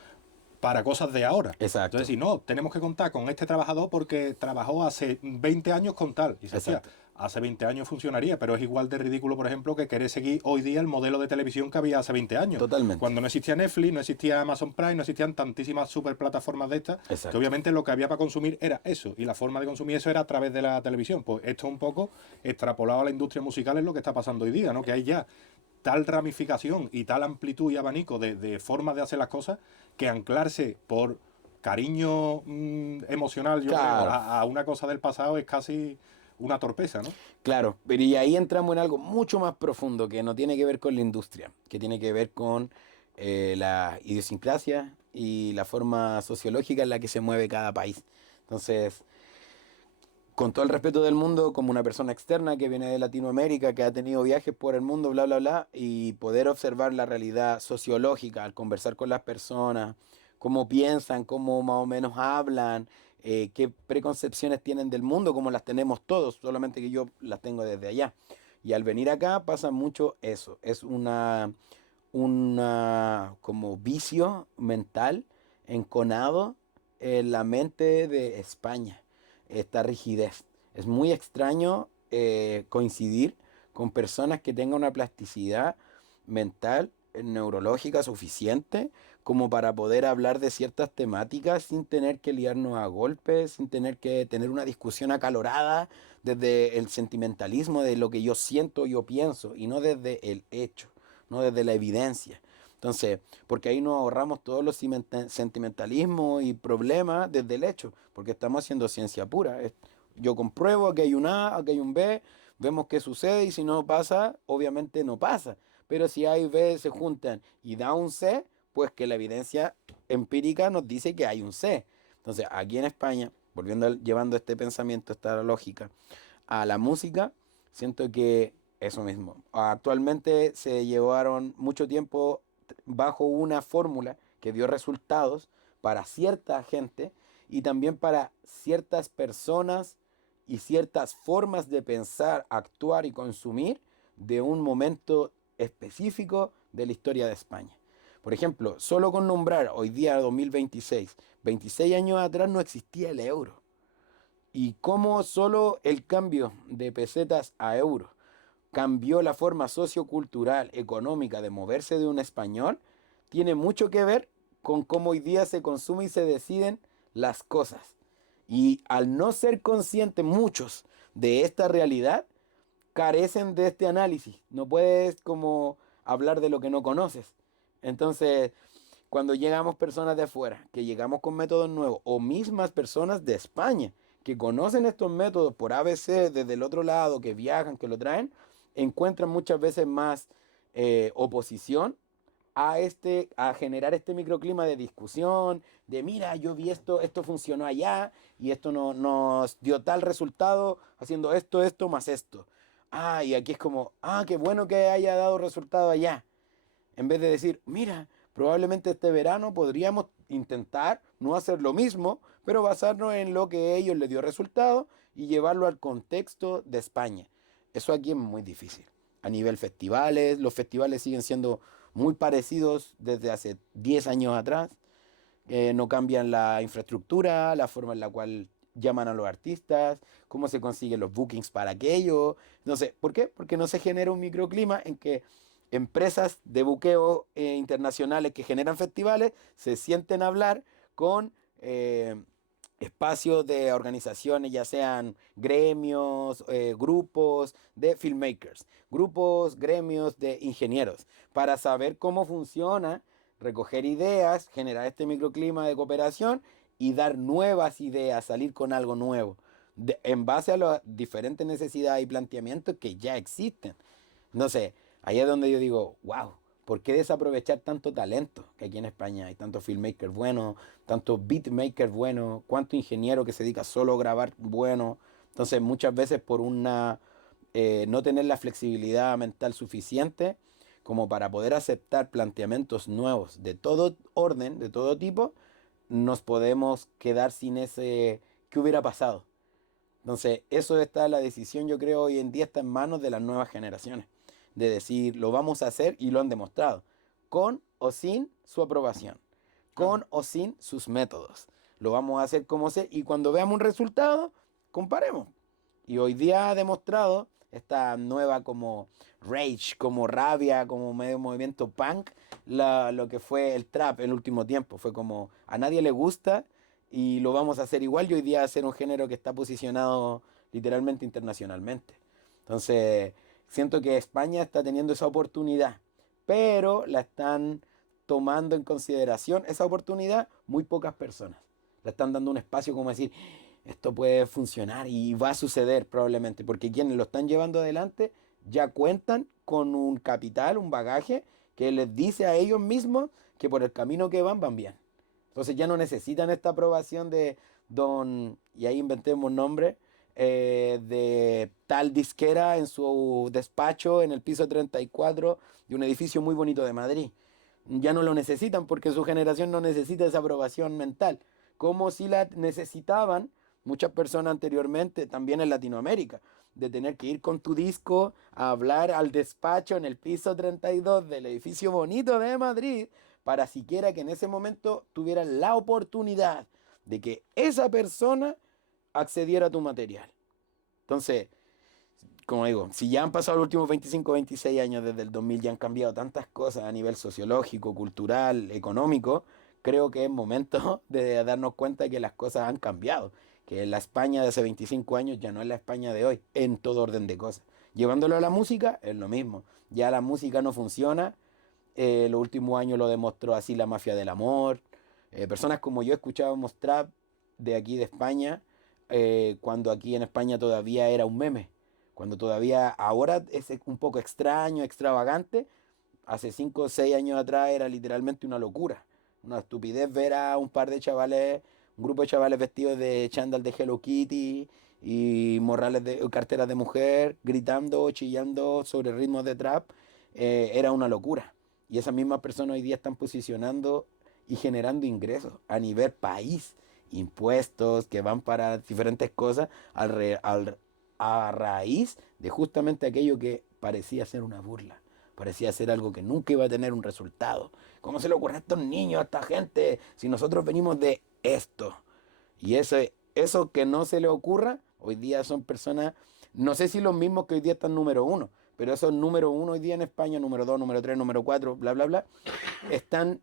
para cosas de ahora. Entonces, Exacto, si no, tenemos que contar con este trabajador porque trabajó hace 20 años con tal. Y se hacía, exacto. hace 20 años funcionaría, pero es igual de ridículo, por ejemplo, que querer seguir hoy día el modelo de televisión que había hace 20 años. Totalmente. Cuando no existía Netflix, no existía Amazon Prime, no existían tantísimas super plataformas de estas, que Exacto. obviamente lo que había para consumir era eso, y la forma de consumir eso era a través de la televisión. Pues esto un poco extrapolado a la industria musical es lo que está pasando hoy día, ¿no? Que hay ya tal ramificación y tal amplitud y abanico de formas de hacer las cosas que anclarse por cariño emocional, yo creo, Claro. a una cosa del pasado es casi una torpeza, ¿no? Claro, pero y ahí entramos en algo mucho más profundo que no tiene que ver con la industria, que tiene que ver con la idiosincrasia y la forma sociológica en la que se mueve cada país. Entonces, con todo el respeto del mundo, como una persona externa que viene de Latinoamérica, que ha tenido viajes por el mundo, bla, bla, bla, y poder observar la realidad sociológica al conversar con las personas, cómo piensan, cómo más o menos hablan, qué preconcepciones tienen del mundo, como las tenemos todos, solamente que yo las tengo desde allá. Y al venir acá pasa mucho eso, es una como vicio mental enconado en la mente de España, esta rigidez. Es muy extraño coincidir con personas que tengan una plasticidad mental, neurológica suficiente como para poder hablar de ciertas temáticas sin tener que liarnos a golpes, sin tener que tener una discusión acalorada desde el sentimentalismo de lo que yo siento, yo pienso, y no desde el hecho, no desde la evidencia. Entonces, porque ahí nos ahorramos todos los sentimentalismos y problemas desde el hecho, porque estamos haciendo ciencia pura. Yo compruebo que hay un A, que hay un B, vemos qué sucede y si no pasa, obviamente no pasa. Pero si A y B se juntan y da un C, pues que la evidencia empírica nos dice que hay un C. Entonces, aquí en España, llevando este pensamiento, esta lógica a la música, siento que eso mismo. Actualmente se llevaron mucho tiempo bajo una fórmula que dio resultados para cierta gente y también para ciertas personas y ciertas formas de pensar, actuar y consumir de un momento específico de la historia de España. Por ejemplo, solo con nombrar hoy día 2026, 26 años atrás no existía el euro. Y cómo solo el cambio de pesetas a euros cambió la forma sociocultural, económica de moverse de un español, tiene mucho que ver con cómo hoy día se consume y se deciden las cosas. Y al no ser conscientes muchos de esta realidad, carecen de este análisis. No puedes como hablar de lo que no conoces. Entonces, cuando llegamos personas de afuera, que llegamos con métodos nuevos, o mismas personas de España, que conocen estos métodos por ABC desde el otro lado, que viajan, que lo traen, encuentran muchas veces más oposición a generar este microclima de discusión, de mira, yo vi esto, esto funcionó allá y esto no, nos dio tal resultado haciendo esto, más esto. Ah, y aquí es como, ah, qué bueno que haya dado resultado allá. En vez de decir, mira, probablemente este verano podríamos intentar no hacer lo mismo, pero basarnos en lo que a ellos les dio resultado y llevarlo al contexto de España. Eso aquí es muy difícil. A nivel festivales, los festivales siguen siendo muy parecidos desde hace 10 años atrás. No cambian la infraestructura, la forma en la cual llaman a los artistas, cómo se consiguen los bookings para aquello. No sé, ¿por qué? Porque no se genera un microclima en que empresas de buqueo internacionales que generan festivales se sienten a hablar con espacios de organizaciones, ya sean gremios, grupos de filmmakers, grupos, gremios de ingenieros, para saber cómo funciona recoger ideas, generar este microclima de cooperación y dar nuevas ideas, salir con algo nuevo, en base a las diferentes necesidades y planteamientos que ya existen. Entonces, ahí es donde yo digo, wow, ¿por qué desaprovechar tanto talento? Que aquí en España hay tantos filmmakers buenos, tantos beatmakers buenos, cuánto ingeniero que se dedica solo a grabar bueno. Entonces, muchas veces por una no tener la flexibilidad mental suficiente como para poder aceptar planteamientos nuevos de todo orden, de todo tipo, nos podemos quedar sin ese ¿qué hubiera pasado? Entonces, eso está la decisión, yo creo, hoy en día está en manos de las nuevas generaciones, de decir, lo vamos a hacer y lo han demostrado, con o sin su aprobación, Claro. con o sin sus métodos. Lo vamos a hacer como sea y cuando veamos un resultado, comparemos. Y hoy día ha demostrado esta nueva como rage, como rabia, como medio movimiento punk, lo que fue el trap en el último tiempo. Fue como a nadie le gusta y lo vamos a hacer igual y hoy día va a ser un género que está posicionado literalmente internacionalmente. Entonces, siento que España está teniendo esa oportunidad, pero la están tomando en consideración esa oportunidad muy pocas personas. Le están dando un espacio como decir, esto puede funcionar y va a suceder probablemente, porque quienes lo están llevando adelante ya cuentan con un capital, un bagaje que les dice a ellos mismos que por el camino que van bien. Entonces ya no necesitan esta aprobación de don, y ahí inventemos nombre, de tal disquera en su despacho en el piso 34 de un edificio muy bonito de Madrid. Ya no lo necesitan porque su generación no necesita esa aprobación mental, como si la necesitaban muchas personas anteriormente, también en Latinoamérica, de tener que ir con tu disco a hablar al despacho en el piso 32 del edificio bonito de Madrid para siquiera que en ese momento tuvieran la oportunidad de que esa persona accediera a tu material. Entonces, como digo, si ya han pasado los últimos 25, 26 años desde el 2000, ya han cambiado tantas cosas a nivel sociológico, cultural, económico, creo que es momento de darnos cuenta que las cosas han cambiado, que la España de hace 25 años ya no es la España de hoy, en todo orden de cosas. Llevándolo a la música, es lo mismo. Ya la música no funciona, los últimos años lo demostró así la Mafia del Amor. Personas como yo escuchábamos trap de aquí de España, cuando aquí en España todavía era un meme, cuando todavía ahora es un poco extraño, extravagante, hace 5 o 6 años atrás era literalmente una locura, una estupidez ver a un par de chavales, un grupo de chavales vestidos de chándal de Hello Kitty y morrales de carteras de mujer, gritando, chillando sobre ritmos de trap, era una locura. Y esas mismas personas hoy día están posicionando y generando ingresos a nivel país, impuestos que van para diferentes cosas a raíz de justamente aquello que parecía ser una burla, parecía ser algo que nunca iba a tener un resultado. ¿Cómo se le ocurre a estos niños, a esta gente, si nosotros venimos de esto? Y eso que no se le ocurra, hoy día son personas, no sé si los mismos que hoy día están número uno, pero esos número uno hoy día en España, número dos, número tres, número cuatro, bla, bla, bla, están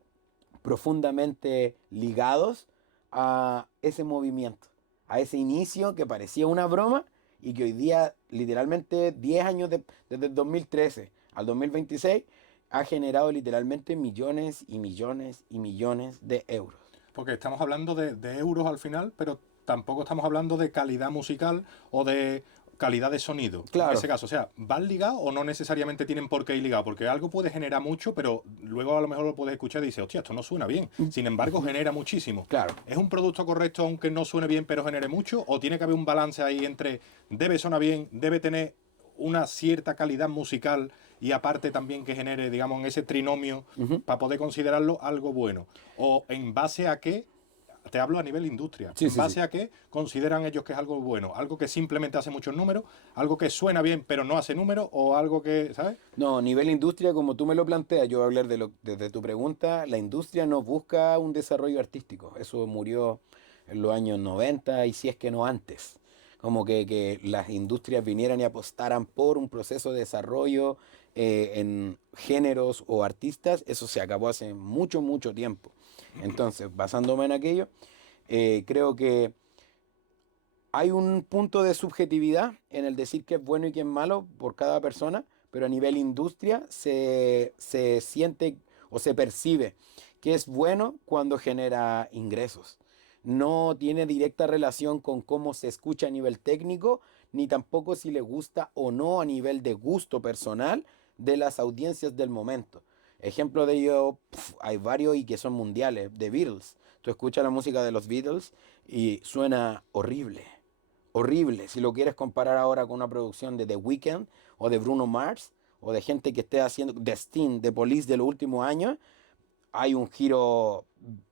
profundamente ligados a ese movimiento, a ese inicio que parecía una broma y que hoy día, literalmente 10 años desde el 2013 al 2026, ha generado literalmente millones y millones y millones de euros. Porque estamos hablando de euros al final, pero tampoco estamos hablando de calidad musical o de calidad de sonido. En Claro, ese caso, o sea, ¿van ligados o no necesariamente tienen por qué ir ligados? Porque algo puede generar mucho, pero luego a lo mejor lo puedes escuchar y dices, hostia, esto no suena bien. Sin embargo, genera muchísimo. claro. ¿Es un producto correcto aunque no suene bien, pero genere mucho? ¿O tiene que haber un balance ahí entre debe sonar bien, debe tener una cierta calidad musical y aparte también que genere, digamos, en ese trinomio Ujú. para poder considerarlo algo bueno? ¿O en base a qué? Te hablo a nivel industria. Sí, ¿En sí, sí. base a qué consideran ellos que es algo bueno? ¿Algo que simplemente hace muchos números? ¿Algo que suena bien pero no hace números? ¿O algo que, ¿sabes? No, nivel industria, como tú me lo planteas, yo voy a hablar desde tu pregunta, la industria no busca un desarrollo artístico, eso murió en los años 90 y si es que no antes. Como que las industrias vinieran y apostaran por un proceso de desarrollo en géneros o artistas, eso se acabó hace mucho, mucho tiempo. Entonces, basándome en aquello, creo que hay un punto de subjetividad en el decir que es bueno y que es malo por cada persona, pero a nivel industria se siente o se percibe que es bueno cuando genera ingresos. No tiene directa relación con cómo se escucha a nivel técnico, ni tampoco si le gusta o no a nivel de gusto personal de las audiencias del momento. Ejemplo de ello, hay varios y que son mundiales, de Beatles. Tú escuchas la música de los Beatles y suena horrible, horrible. Si lo quieres comparar ahora con una producción de The Weeknd o de Bruno Mars o de gente que esté haciendo The Sting, de Police de los últimos años, hay un giro,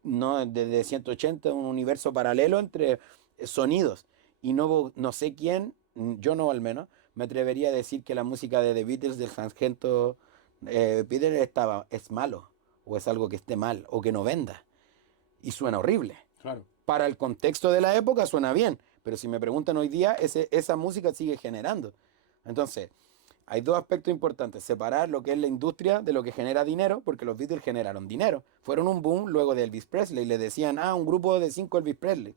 ¿no? De 180, un universo paralelo entre sonidos. Y no sé quién, yo no al menos, me atrevería a decir que la música de The Beatles del Sargento Peter es malo, o es algo que esté mal, o que no venda. Y suena horrible. Claro. Para el contexto de la época suena bien, pero si me preguntan hoy día, esa música sigue generando. Entonces, hay dos aspectos importantes. Separar lo que es la industria de lo que genera dinero, porque los Beatles generaron dinero. Fueron un boom luego de Elvis Presley. Le decían, un grupo de 5 Elvis Presley.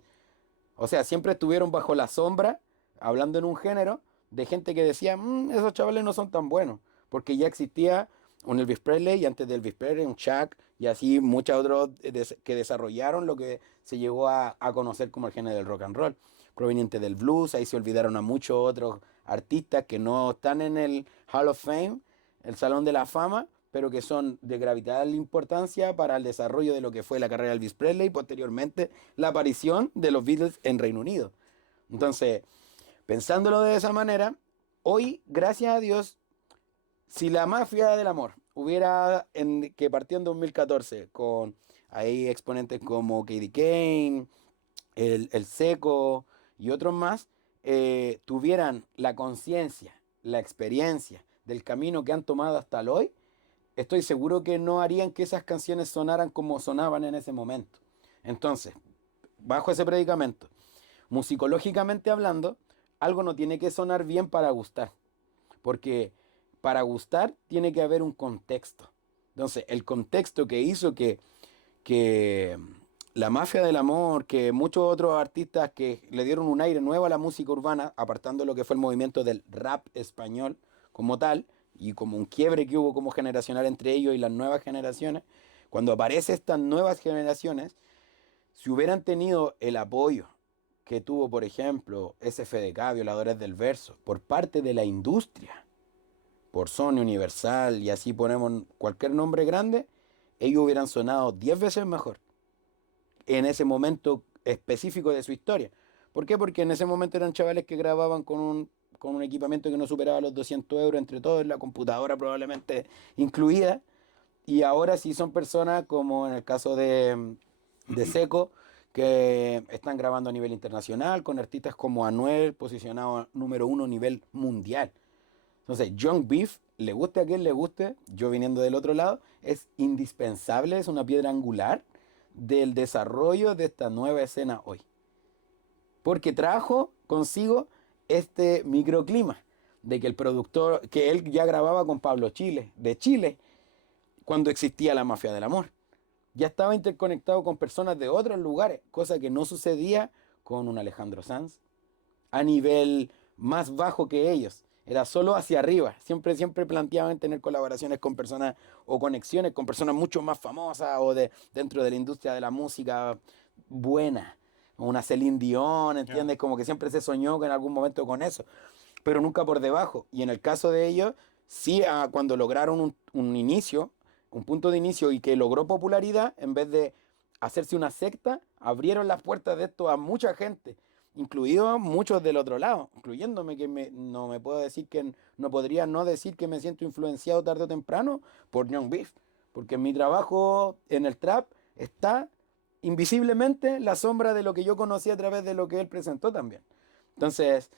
O sea, siempre estuvieron bajo la sombra, hablando en un género, de gente que decía, esos chavales no son tan buenos. Porque ya existía un Elvis Presley y antes de Elvis Presley un Chuck y así muchos otros que desarrollaron lo que se llegó a conocer como el género del rock and roll, proveniente del blues. Ahí se olvidaron a muchos otros artistas que no están en el Hall of Fame, el Salón de la Fama, pero que son de gravital importancia para el desarrollo de lo que fue la carrera de Elvis Presley y posteriormente la aparición de los Beatles en Reino Unido. Entonces, pensándolo de esa manera, hoy, gracias a Dios, si la mafia del amor que partió en 2014 con ahí exponentes como Katie Kane, el Seco y otros más, tuvieran la conciencia, la experiencia del camino que han tomado hasta el hoy, estoy seguro que no harían que esas canciones sonaran como sonaban en ese momento. Entonces, bajo ese predicamento, musicológicamente hablando, algo no tiene que sonar bien para gustar, porque para gustar tiene que haber un contexto. Entonces, el contexto que hizo que la mafia del amor, que muchos otros artistas que le dieron un aire nuevo a la música urbana, apartando lo que fue el movimiento del rap español como tal, y como un quiebre que hubo como generacional entre ellos y las nuevas generaciones, cuando aparecen estas nuevas generaciones, si hubieran tenido el apoyo que tuvo, por ejemplo, SFDK, Violadores del Verso, por parte de la industria, por Sony, Universal y así ponemos cualquier nombre grande, ellos hubieran sonado 10 veces mejor en ese momento específico de su historia. ¿Por qué? Porque en ese momento eran chavales que grababan con un equipamiento que no superaba los 200 euros entre todos, la computadora probablemente incluida, y ahora sí son personas como en el caso de Seco, que están grabando a nivel internacional, con artistas como Anuel, posicionado número uno a nivel mundial. Entonces, Young Beef, le guste a quien le guste, yo viniendo del otro lado, es indispensable, es una piedra angular del desarrollo de esta nueva escena hoy. Porque trajo consigo este microclima de que el productor, que él ya grababa con Pablo Chile, de Chile, cuando existía la mafia del amor. Ya estaba interconectado con personas de otros lugares, cosa que no sucedía con un Alejandro Sanz a nivel más bajo que ellos. Era solo hacia arriba. Siempre planteaban tener colaboraciones con personas o conexiones con personas mucho más famosas o dentro de la industria de la música buena. Una Celine Dion, ¿entiendes? Como que siempre se soñó en algún momento con eso, pero nunca por debajo. Y en el caso de ellos, sí, cuando lograron un inicio, un punto de inicio y que logró popularidad, en vez de hacerse una secta, abrieron las puertas de esto a mucha gente, incluidos muchos del otro lado, incluyéndome, que no me puedo decir que no podría no decir que me siento influenciado tarde o temprano por Young Beef, porque en mi trabajo en el trap está invisiblemente la sombra de lo que yo conocí a través de lo que él presentó también. Entonces,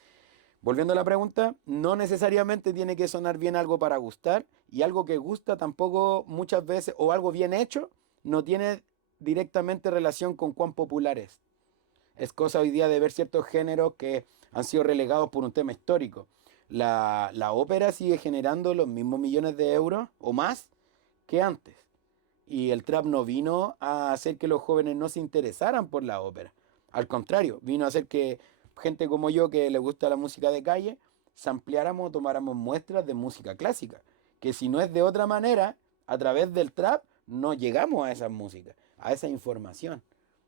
volviendo a la pregunta, no necesariamente tiene que sonar bien algo para gustar, y algo que gusta tampoco muchas veces, o algo bien hecho, no tiene directamente relación con cuán popular es. Es cosa hoy día de ver ciertos géneros que han sido relegados por un tema histórico. La ópera sigue generando los mismos millones de euros o más que antes. Y el trap no vino a hacer que los jóvenes no se interesaran por la ópera. Al contrario, vino a hacer que gente como yo, que le gusta la música de calle, sampleáramos o tomáramos muestras de música clásica. Que si no es de otra manera, a través del trap, no llegamos a esa música, a esa información,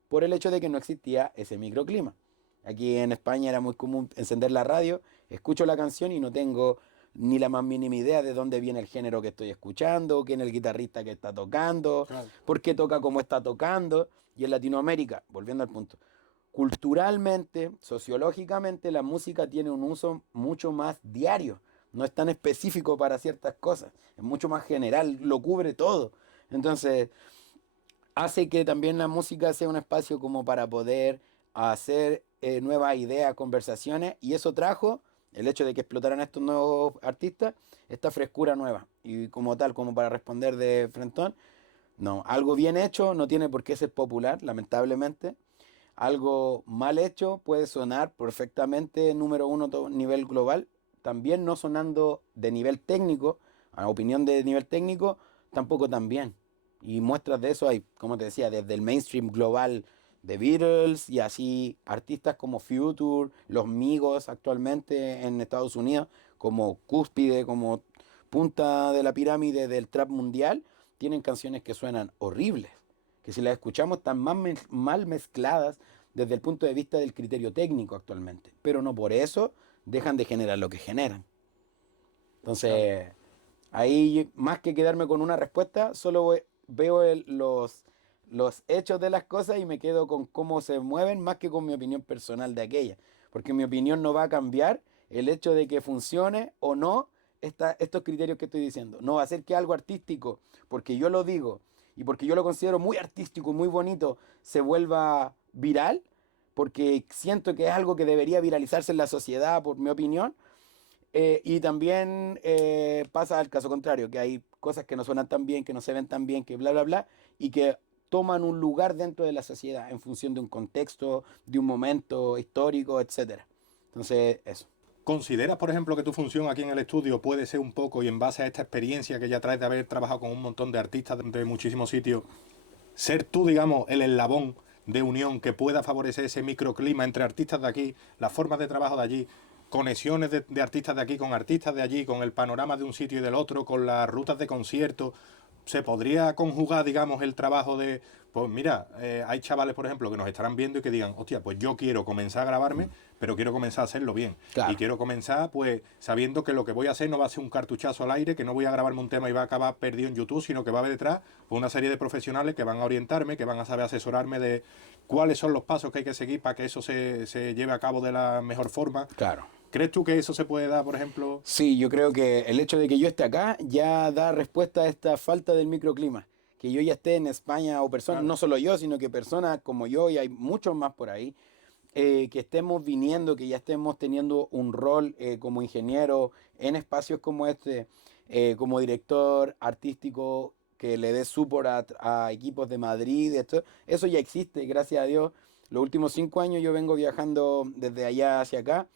por el hecho de que no existía ese microclima. Aquí en España era muy común encender la radio, escucho la canción y no tengo ni la más mínima idea de dónde viene el género que estoy escuchando, quién es el guitarrista que está tocando, Claro. por qué toca como está tocando. Y en Latinoamérica, volviendo al punto, culturalmente, sociológicamente, la música tiene un uso mucho más diario. No es tan específico para ciertas cosas, es mucho más general, lo cubre todo. Entonces, hace que también la música sea un espacio como para poder hacer nuevas ideas, conversaciones, y eso trajo el hecho de que explotaran estos nuevos artistas, esta frescura nueva. Y como tal, como para responder de frentón, no, algo bien hecho no tiene por qué ser popular, lamentablemente. Algo mal hecho puede sonar perfectamente número uno a nivel global, también no sonando de nivel técnico, a opinión de nivel técnico, tampoco tan bien. Y muestras de eso hay, como te decía, desde el mainstream global de Beatles y así artistas como Future, Los Migos actualmente en Estados Unidos, como cúspide, como punta de la pirámide del trap mundial, tienen canciones que suenan horribles, que si las escuchamos están mal mezcladas desde el punto de vista del criterio técnico actualmente, pero no por eso dejan de generar lo que generan. Claro. Entonces, ahí más que quedarme con una respuesta, solo veo los hechos de las cosas y me quedo con cómo se mueven más que con mi opinión personal de aquella, porque mi opinión no va a cambiar el hecho de que funcione o no estos criterios que estoy diciendo. No va a ser que algo artístico, porque yo lo digo y porque yo lo considero muy artístico y muy bonito, se vuelva viral, porque siento que es algo que debería viralizarse en la sociedad, por mi opinión. Y también pasa al caso contrario, que hay cosas que no suenan tan bien, que no se ven tan bien, que bla, bla, bla, y que toman un lugar dentro de la sociedad en función de un contexto, de un momento histórico, etcétera. Entonces, eso. ¿Consideras, por ejemplo, que tu función aquí en el estudio puede ser un poco, y en base a esta experiencia que ya traes de haber trabajado con un montón de artistas de muchísimos sitios, ser tú, digamos, el eslabón de unión que pueda favorecer ese microclima entre artistas de aquí, las formas de trabajo de allí, conexiones de artistas de aquí con artistas de allí, con el panorama de un sitio y del otro, con las rutas de conciertos? ¿Se podría conjugar, digamos, el trabajo de, pues mira, hay chavales, por ejemplo, que nos estarán viendo y que digan, hostia, pues yo quiero comenzar a grabarme, pero quiero comenzar a hacerlo bien. Y Claro, quiero comenzar, pues, sabiendo que lo que voy a hacer no va a ser un cartuchazo al aire, que no voy a grabarme un tema y va a acabar perdido en YouTube, sino que va a haber detrás pues, una serie de profesionales que van a orientarme, que van a saber asesorarme de cuáles son los pasos que hay que seguir para que eso se lleve a cabo de la mejor forma. claro. ¿Crees tú que eso se puede dar, por ejemplo? Sí, yo creo que el hecho de que yo esté acá ya da respuesta a esta falta del microclima. Que yo ya esté en España o personas, Claro. no solo yo, sino que personas como yo y hay muchos más por ahí, que estemos viniendo, que ya estemos teniendo un rol como ingeniero en espacios como este, como director artístico que le dé support a equipos de Madrid, esto, eso ya existe, gracias a Dios. Los últimos 5 años yo vengo viajando desde allá hacia acá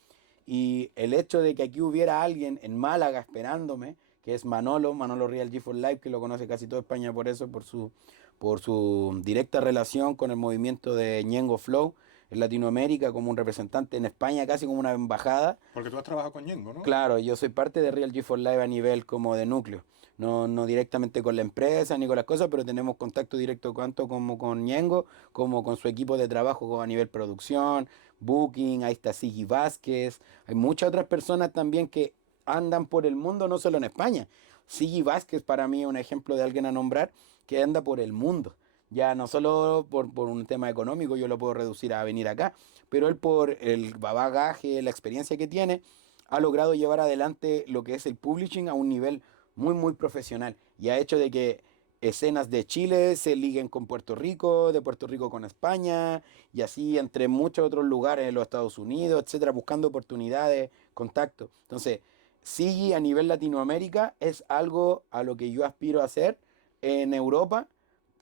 y el hecho de que aquí hubiera alguien en Málaga esperándome, que es Manolo Real G for Life, que lo conoce casi toda España por eso, por su directa relación con el movimiento de Ñengo Flow en Latinoamérica, como un representante en España, casi como una embajada. Porque tú has trabajado con Ñengo, ¿no? Claro, yo soy parte de Real G for Life a nivel como de núcleo. No, no directamente con la empresa ni con las cosas, pero tenemos contacto directo tanto como con Ñengo, como con su equipo de trabajo a nivel producción, booking, ahí está Sigi Vázquez. Hay muchas otras personas también que andan por el mundo, no solo en España. Sigi Vázquez para mí es un ejemplo de alguien a nombrar que anda por el mundo. Ya no solo por un tema económico, yo lo puedo reducir a venir acá, pero él por el bagaje, la experiencia que tiene, ha logrado llevar adelante lo que es el publishing a un nivel muy, muy profesional y ha hecho de que escenas de Chile se liguen con Puerto Rico, de Puerto Rico con España y así entre muchos otros lugares en los Estados Unidos, etcétera, buscando oportunidades, contacto. Entonces, Sigi a nivel Latinoamérica es algo a lo que yo aspiro a hacer en Europa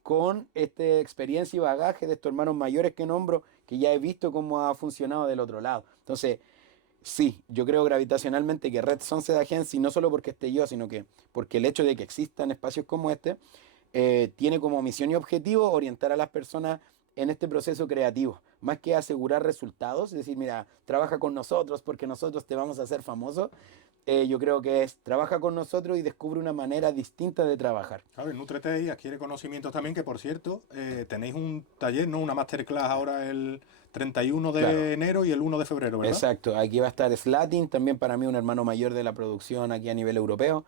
con esta experiencia y bagaje de estos hermanos mayores que nombro, que ya he visto cómo ha funcionado del otro lado. Entonces, sí, yo creo gravitacionalmente que Red Sunset Agency, no solo porque esté yo, sino que porque el hecho de que existan espacios como este, tiene como misión y objetivo orientar a las personas en este proceso creativo, más que asegurar resultados, es decir, mira, trabaja con nosotros porque nosotros te vamos a hacer famoso, yo creo que es, trabaja con nosotros y descubre una manera distinta de trabajar. Claro, en Nutrete y adquiere conocimientos también, que por cierto, tenéis un taller, ¿no? Una masterclass ahora el 31 de Claro. enero y el 1 de febrero, ¿verdad? Exacto, aquí va a estar Slatin, también para mí un hermano mayor de la producción aquí a nivel europeo,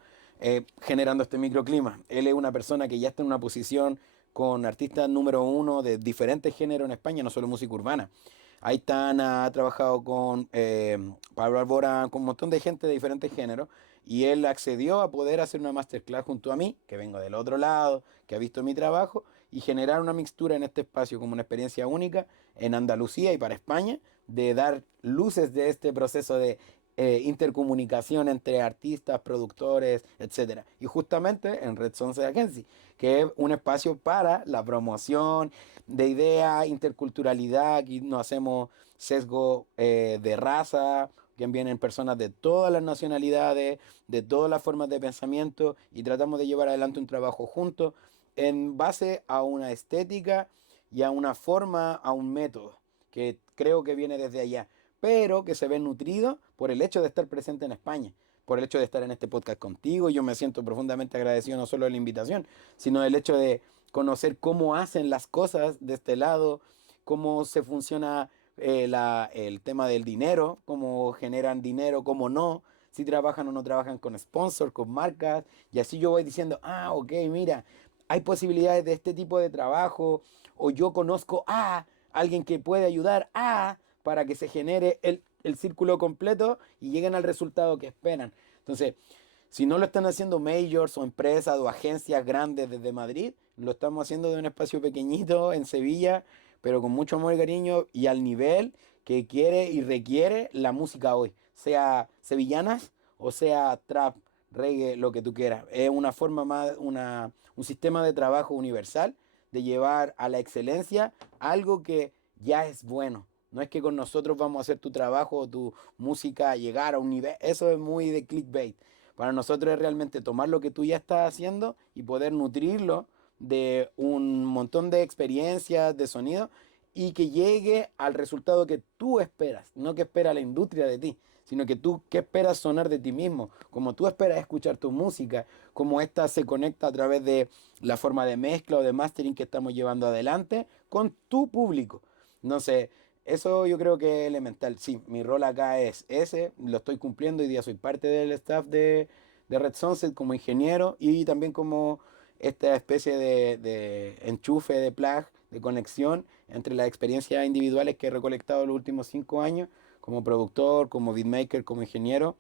generando este microclima. Él es una persona que ya está en una posición con artistas número uno de diferentes géneros en España, no solo música urbana. Aitana ha trabajado con Pablo Alborán, con un montón de gente de diferentes géneros, y él accedió a poder hacer una masterclass junto a mí, que vengo del otro lado, que ha visto mi trabajo, y generar una mixtura en este espacio como una experiencia única en Andalucía y para España, de dar luces de este proceso de intercomunicación entre artistas, productores, etcétera. Y justamente en Red Sunset Agency, que es un espacio para la promoción de ideas, interculturalidad. Aquí no hacemos sesgo de raza, que vienen personas de todas las nacionalidades, de todas las formas de pensamiento, y tratamos de llevar adelante un trabajo juntos en base a una estética y a una forma, a un método, que creo que viene desde allá, pero que se ve nutrido por el hecho de estar presente en España, por el hecho de estar en este podcast contigo. Yo me siento profundamente agradecido no solo de la invitación, sino del hecho de conocer cómo hacen las cosas de este lado, cómo se funciona el tema del dinero, cómo generan dinero, cómo no, si trabajan o no trabajan con sponsors, con marcas, y así yo voy diciendo, ah, ok, mira, hay posibilidades de este tipo de trabajo, o yo conozco a alguien que puede ayudar a para que se genere el círculo completo y lleguen al resultado que esperan. Entonces, si no lo están haciendo majors o empresas o agencias grandes desde Madrid, lo estamos haciendo de un espacio pequeñito en Sevilla, pero con mucho amor y cariño y al nivel que quiere y requiere la música hoy, sea sevillanas o sea trap, reggae, lo que tú quieras. Es una forma más, un sistema de trabajo universal de llevar a la excelencia algo que ya es bueno. No es que con nosotros vamos a hacer tu trabajo o tu música llegar a un nivel. Eso es muy de clickbait. Para nosotros es realmente tomar lo que tú ya estás haciendo y poder nutrirlo de un montón de experiencias, de sonido, y que llegue al resultado que tú esperas, no que espera la industria de ti, sino que tú que esperas sonar de ti mismo, como tú esperas escuchar tu música, como esta se conecta a través de la forma de mezcla o de mastering que estamos llevando adelante con tu público. No sé, eso yo creo que es elemental. Sí, mi rol acá es ese, lo estoy cumpliendo. Hoy día soy parte del staff de Red Sunset como ingeniero y también como esta especie de enchufe, de plug, de conexión entre las experiencias individuales que he recolectado los últimos 5 años como productor, como beatmaker, como ingeniero,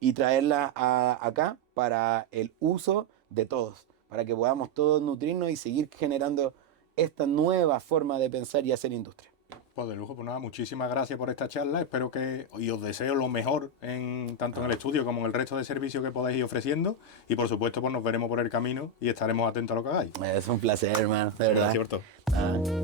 y traerlas acá para el uso de todos, para que podamos todos nutrirnos y seguir generando esta nueva forma de pensar y hacer industria. Pues de lujo, pues nada, muchísimas gracias por esta charla. Espero que, y os deseo lo mejor en tanto en el estudio como en el resto de servicios que podáis ir ofreciendo. Y por supuesto, pues nos veremos por el camino y estaremos atentos a lo que hagáis. Es un placer, hermano, de Muchas verdad. gracias por todo. Ah.